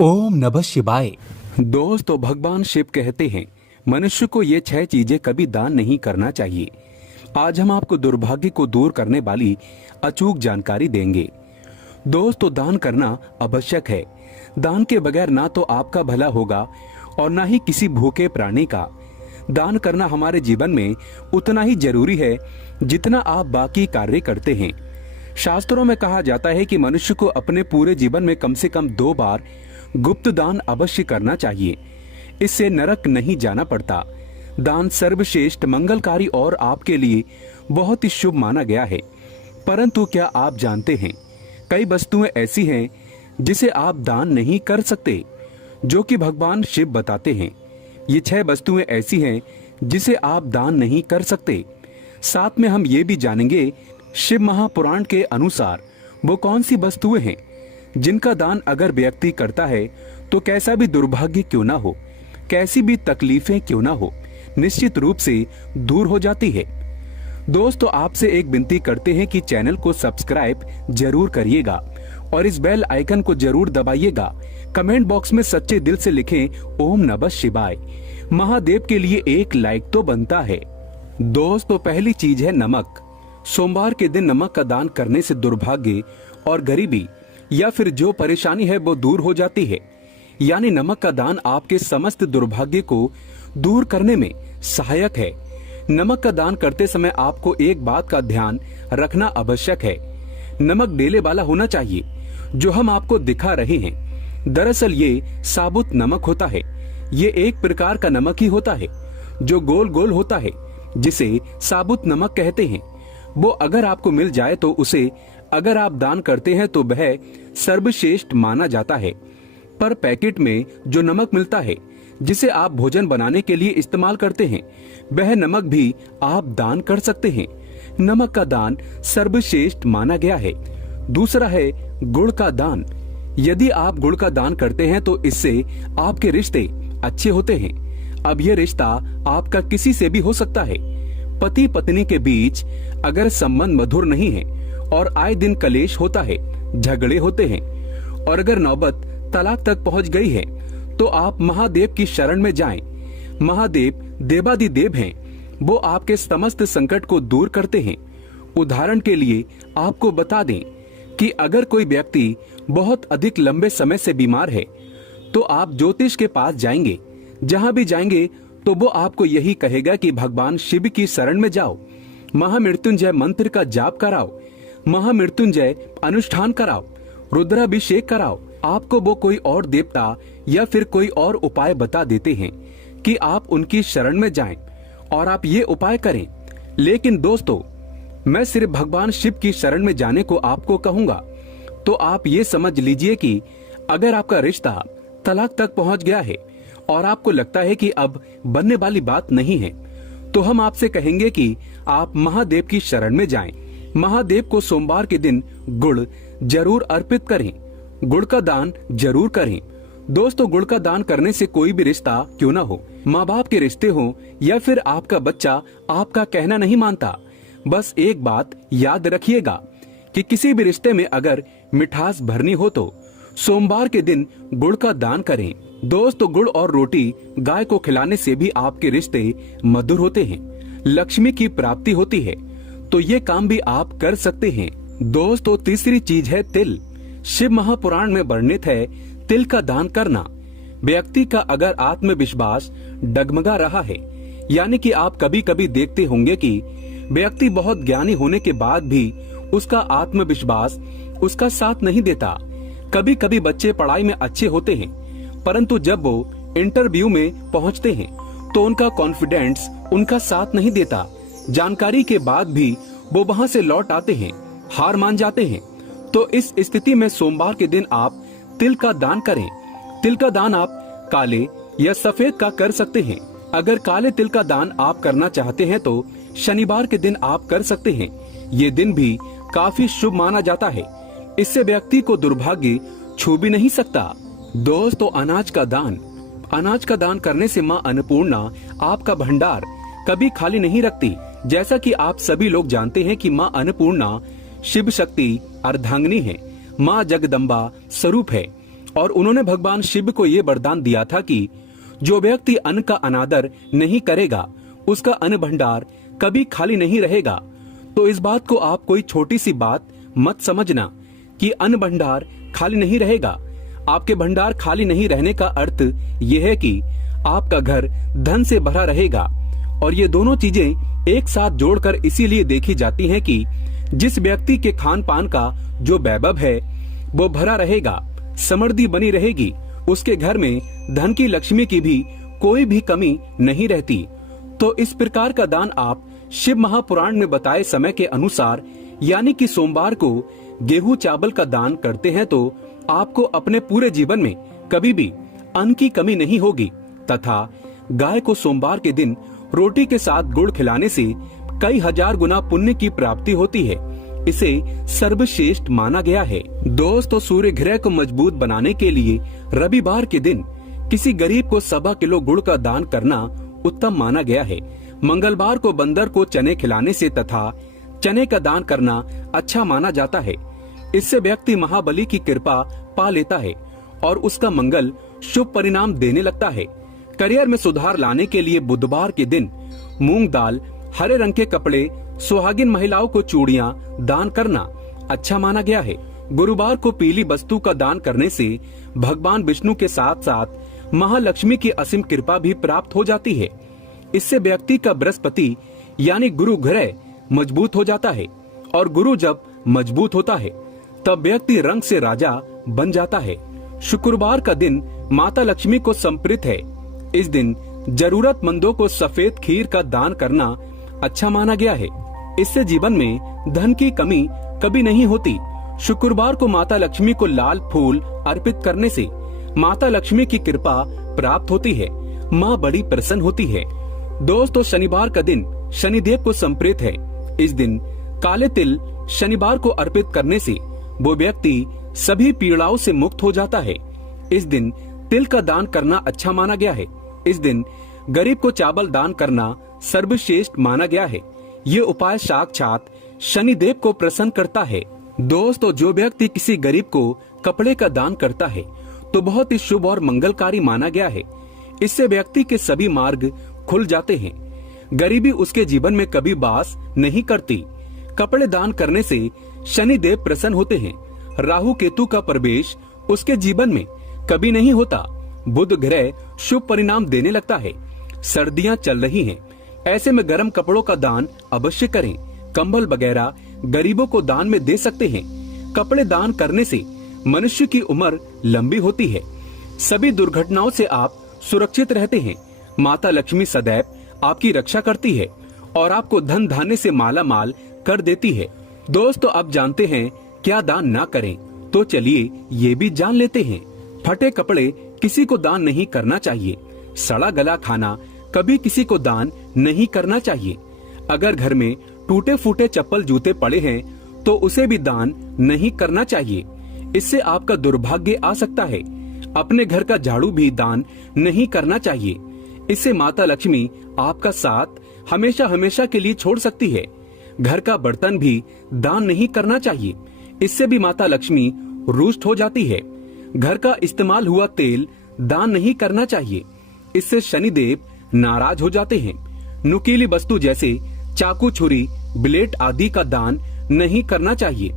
ओम नमः शिवाय। दोस्तों, भगवान शिव कहते हैं मनुष्य को ये 6 चीजें कभी दान नहीं करना चाहिए। आज हम आपको दुर्भाग्य को दूर करने वाली अचूक जानकारी देंगे। दोस्तों, दान करना आवश्यक है। दान के बगैर ना तो आपका भला होगा और ना ही किसी भूखे प्राणी का। दान करना हमारे जीवन में उतना ही जरूरी है जितना आप बाकी कार्य करते हैं। शास्त्रों में कहा जाता है कि मनुष्य को अपने पूरे जीवन में कम से कम 2 बार गुप्त दान अवश्य करना चाहिए। इससे नरक नहीं जाना पड़ता। दान सर्वश्रेष्ठ, मंगलकारी और आपके लिए बहुत ही शुभ माना गया है। परंतु क्या आप जानते हैं, कई वस्तुएं ऐसी हैं जिसे आप दान नहीं कर सकते, जो कि भगवान शिव बताते हैं। ये 6 वस्तुएं ऐसी हैं जिसे आप दान नहीं कर सकते। साथ में हम ये भी जानेंगे शिव महापुराण के अनुसार वो कौन सी वस्तुएं हैं जिनका दान अगर व्यक्ति करता है तो कैसा भी दुर्भाग्य क्यों ना हो, कैसी भी तकलीफें क्यों ना हो, निश्चित रूप से दूर हो जाती है। दोस्तों, आपसे एक विनती करते हैं कि चैनल को सब्सक्राइब जरूर करिएगा और इस बेल आइकन को जरूर दबाइएगा। कमेंट बॉक्स में सच्चे दिल से लिखें ओम नमः शिवाय। महादेव के लिए एक लाइक तो बनता है। दोस्तों, पहली चीज है नमक। सोमवार के दिन नमक का दान करने से दुर्भाग्य और गरीबी या फिर जो परेशानी है वो दूर हो जाती है। यानी नमक का दान आपके समस्त दुर्भाग्य को दूर करने में सहायक है। नमक का दान करते समय आपको एक बात का ध्यान रखना आवश्यक है। नमक डेले वाला होना चाहिए। जो हम आपको दिखा रहे हैं, दरअसल ये साबुत नमक होता है। ये एक प्रकार का नमक ही होता है जो गोल गोल होता है, जिसे साबुत नमक कहते हैं। वो अगर आपको मिल जाए तो उसे अगर आप दान करते हैं तो वह सर्वश्रेष्ठ माना जाता है। पर पैकेट में जो नमक मिलता है, जिसे आप भोजन बनाने के लिए इस्तेमाल करते हैं, वह नमक भी आप दान कर सकते हैं। नमक का दान सर्वश्रेष्ठ माना गया है। दूसरा है गुड़ का दान। यदि आप गुड़ का दान करते हैं तो इससे आपके रिश्ते अच्छे होते हैं। अब यह रिश्ता आपका किसी से भी हो सकता है। पति पत्नी के बीच अगर संबंध मधुर नहीं है और आए दिन कलेश होता है, झगड़े होते हैं और अगर नौबत तलाक तक पहुंच गई है, तो आप महादेव की शरण में जाएं। महादेव देवादिदेव हैं। वो आपके समस्त संकट को दूर करते हैं। उदाहरण के लिए आपको बता दें कि अगर कोई व्यक्ति बहुत अधिक लंबे समय से बीमार है तो आप ज्योतिष के पास जाएंगे। जहां भी जाएंगे तो वो आपको यही कहेगा कि भगवान शिव की शरण में जाओ, महामृत्युंजय मंत्र का जाप कराओ, महामृत्युंजय अनुष्ठान कराओ, रुद्राभिषेक कराओ। आपको वो कोई और देवता या फिर कोई और उपाय बता देते हैं कि आप उनकी शरण में जाएं और आप ये उपाय करें। लेकिन दोस्तों, मैं सिर्फ भगवान शिव की शरण में जाने को आपको कहूंगा। तो आप ये समझ लीजिए कि अगर आपका रिश्ता तलाक तक पहुंच गया है और आपको लगता है कि अब बनने वाली बात नहीं है, तो हम आपसे कहेंगे कि आप महादेव की शरण में जाएं। महादेव को सोमवार के दिन गुड़ जरूर अर्पित करें। गुड़ का दान जरूर करें। दोस्तों, गुड़ का दान करने से कोई भी रिश्ता क्यों ना हो, माँ बाप के रिश्ते हो या फिर आपका बच्चा आपका कहना नहीं मानता, बस एक बात याद रखिएगा कि किसी भी रिश्ते में अगर मिठास भरनी हो तो सोमवार के दिन गुड़ का दान करें। दोस्तों, गुड़ और रोटी गाय को खिलाने से भी आपके रिश्ते मधुर होते हैं, लक्ष्मी की प्राप्ति होती है। तो ये काम भी आप कर सकते हैं। दोस्तों, तीसरी चीज है तिल। शिव महापुराण में वर्णित है तिल का दान करना। व्यक्ति का अगर आत्मविश्वास डगमगा रहा है, यानी कि आप कभी कभी देखते होंगे कि व्यक्ति बहुत ज्ञानी होने के बाद भी उसका आत्मविश्वास उसका साथ नहीं देता। कभी कभी बच्चे पढ़ाई में अच्छे होते हैं, परंतु जब वो इंटरव्यू में पहुंचते हैं तो उनका कॉन्फिडेंस उनका साथ नहीं देता। जानकारी के बाद भी वो वहां से लौट आते हैं, हार मान जाते हैं। तो इस स्थिति में सोमवार के दिन आप तिल का दान करें। तिल का दान आप काले या सफेद का कर सकते हैं। अगर काले तिल का दान आप करना चाहते हैं तो शनिवार के दिन आप कर सकते हैं। ये दिन भी काफी शुभ माना जाता है। इससे व्यक्ति को दुर्भाग्य छू भी नहीं सकता। दोस्तों, अनाज का दान। अनाज का दान करने से माँ अन्नपूर्णा आपका भंडार कभी खाली नहीं रखती। जैसा कि आप सभी लोग जानते हैं कि माँ अन्नपूर्णा शिव शक्ति अर्धांगिनी है, माँ जगदम्बा स्वरूप है। और उन्होंने भगवान शिव को ये वरदान दिया था कि जो व्यक्ति अन्न का अनादर नहीं करेगा उसका अन्न भंडार कभी खाली नहीं रहेगा। तो इस बात को आप कोई छोटी सी बात मत समझना कि अन्न भंडार खाली नहीं रहेगा। आपके भंडार खाली नहीं रहने का अर्थ यह है कि आपका घर धन से भरा रहेगा। और ये दोनों चीजें एक साथ जोड़कर इसीलिए देखी जाती हैं कि जिस व्यक्ति के खान पान का जो वैभव है वो भरा रहेगा, समृद्धि बनी रहेगी, उसके घर में धन की लक्ष्मी की भी कोई भी कमी नहीं रहती। तो इस प्रकार का दान आप शिव महापुराण में बताए समय के अनुसार यानी कि सोमवार को गेहूं चावल का दान करते हैं तो आपको अपने पूरे जीवन में कभी भी अन्न की कमी नहीं होगी। तथा गाय को सोमवार के दिन रोटी के साथ गुड़ खिलाने से कई हजार गुना पुण्य की प्राप्ति होती है। इसे सर्वश्रेष्ठ माना गया है। दोस्तों, सूर्य ग्रह को मजबूत बनाने के लिए रविवार के दिन किसी गरीब को 1.25 किलो गुड़ का दान करना उत्तम माना गया है। मंगलवार को बंदर को चने खिलाने से तथा चने का दान करना अच्छा माना जाता है। इससे व्यक्ति महाबली की कृपा पा लेता है और उसका मंगल शुभ परिणाम देने लगता है। करियर में सुधार लाने के लिए बुधवार के दिन मूंग दाल, हरे रंग के कपड़े, सुहागिन महिलाओं को चूड़ियां दान करना अच्छा माना गया है। गुरुवार को पीली वस्तु का दान करने से भगवान विष्णु के साथ साथ महालक्ष्मी की असीम कृपा भी प्राप्त हो जाती है। इससे व्यक्ति का बृहस्पति यानी गुरु ग्रह मजबूत हो जाता है और गुरु जब मजबूत होता है तब व्यक्ति रंग से राजा बन जाता है। शुक्रवार का दिन माता लक्ष्मी को समर्पित है। इस दिन जरूरतमंदों को सफेद खीर का दान करना अच्छा माना गया है। इससे जीवन में धन की कमी कभी नहीं होती। शुक्रवार को माता लक्ष्मी को लाल फूल अर्पित करने से माता लक्ष्मी की कृपा प्राप्त होती है, माँ बड़ी प्रसन्न होती है। दोस्तों, शनिवार का दिन शनिदेव को समर्पित है। इस दिन काले तिल शनिवार को अर्पित करने से वो व्यक्ति सभी पीड़ाओं से मुक्त हो जाता है। इस दिन तिल का दान करना अच्छा माना गया है। इस दिन गरीब को चावल दान करना सर्वश्रेष्ठ माना गया है। ये उपाय साक्षात शनिदेव को प्रसन्न करता है। दोस्तों, जो व्यक्ति किसी गरीब को कपड़े का दान करता है तो बहुत ही शुभ और मंगलकारी माना गया है। इससे व्यक्ति के सभी मार्ग खुल जाते हैं। गरीबी उसके जीवन में कभी वास नहीं करती। कपड़े दान करने से शनिदेव प्रसन्न होते हैं। राहु केतु का प्रवेश उसके जीवन में कभी नहीं होता। बुध ग्रह शुभ परिणाम देने लगता है। सर्दियां चल रही हैं, ऐसे में गर्म कपड़ों का दान अवश्य करें। कंबल वगैरह गरीबों को दान में दे सकते हैं। कपड़े दान करने से मनुष्य की उम्र लंबी होती है। सभी दुर्घटनाओं से आप सुरक्षित रहते हैं। माता लक्ष्मी सदैव आपकी रक्षा करती है और आपको धन धान्य से माला माल कर देती है। दोस्तों, अब जानते हैं क्या दान ना करें, तो चलिए ये भी जान लेते हैं। फटे कपड़े किसी को दान नहीं करना चाहिए। सड़ा गला खाना कभी किसी को दान नहीं करना चाहिए। अगर घर में टूटे फूटे चप्पल जूते पड़े हैं तो उसे भी दान नहीं करना चाहिए। इससे आपका दुर्भाग्य आ सकता है। अपने घर का झाड़ू भी दान नहीं करना चाहिए। इससे माता लक्ष्मी आपका साथ हमेशा हमेशा के लिए छोड़ सकती है। घर का बर्तन भी दान नहीं करना चाहिए। इससे भी माता लक्ष्मी रुष्ट हो जाती है। घर का इस्तेमाल हुआ तेल दान नहीं करना चाहिए। इससे शनिदेव नाराज हो जाते हैं। नुकीली वस्तु जैसे चाकू, छुरी, ब्लेड आदि का दान नहीं करना चाहिए।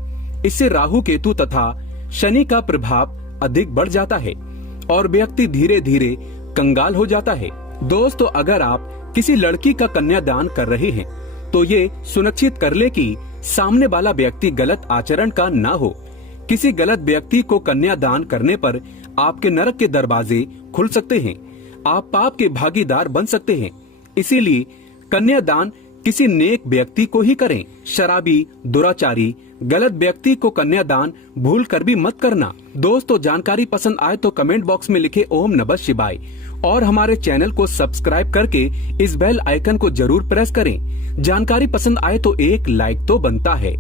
इससे राहु केतु तथा शनि का प्रभाव अधिक बढ़ जाता है और व्यक्ति धीरे धीरे कंगाल हो जाता है। दोस्तों, अगर आप किसी लड़की का कन्यादान कर रहे हैं तो ये सुनिश्चित कर ले कि सामने वाला व्यक्ति गलत आचरण का ना हो। किसी गलत व्यक्ति को कन्यादान करने पर आपके नरक के दरवाजे खुल सकते हैं। आप पाप के भागीदार बन सकते हैं। इसीलिए कन्यादान किसी नेक व्यक्ति को ही करें। शराबी, दुराचारी, गलत व्यक्ति को कन्यादान भूल कर भी मत करना। दोस्तों, जानकारी पसंद आए तो कमेंट बॉक्स में लिखे ओम नमः शिवाय और हमारे चैनल को सब्सक्राइब करके इस बेल आइकन को जरूर प्रेस करें। जानकारी पसंद आए तो एक लाइक तो बनता है।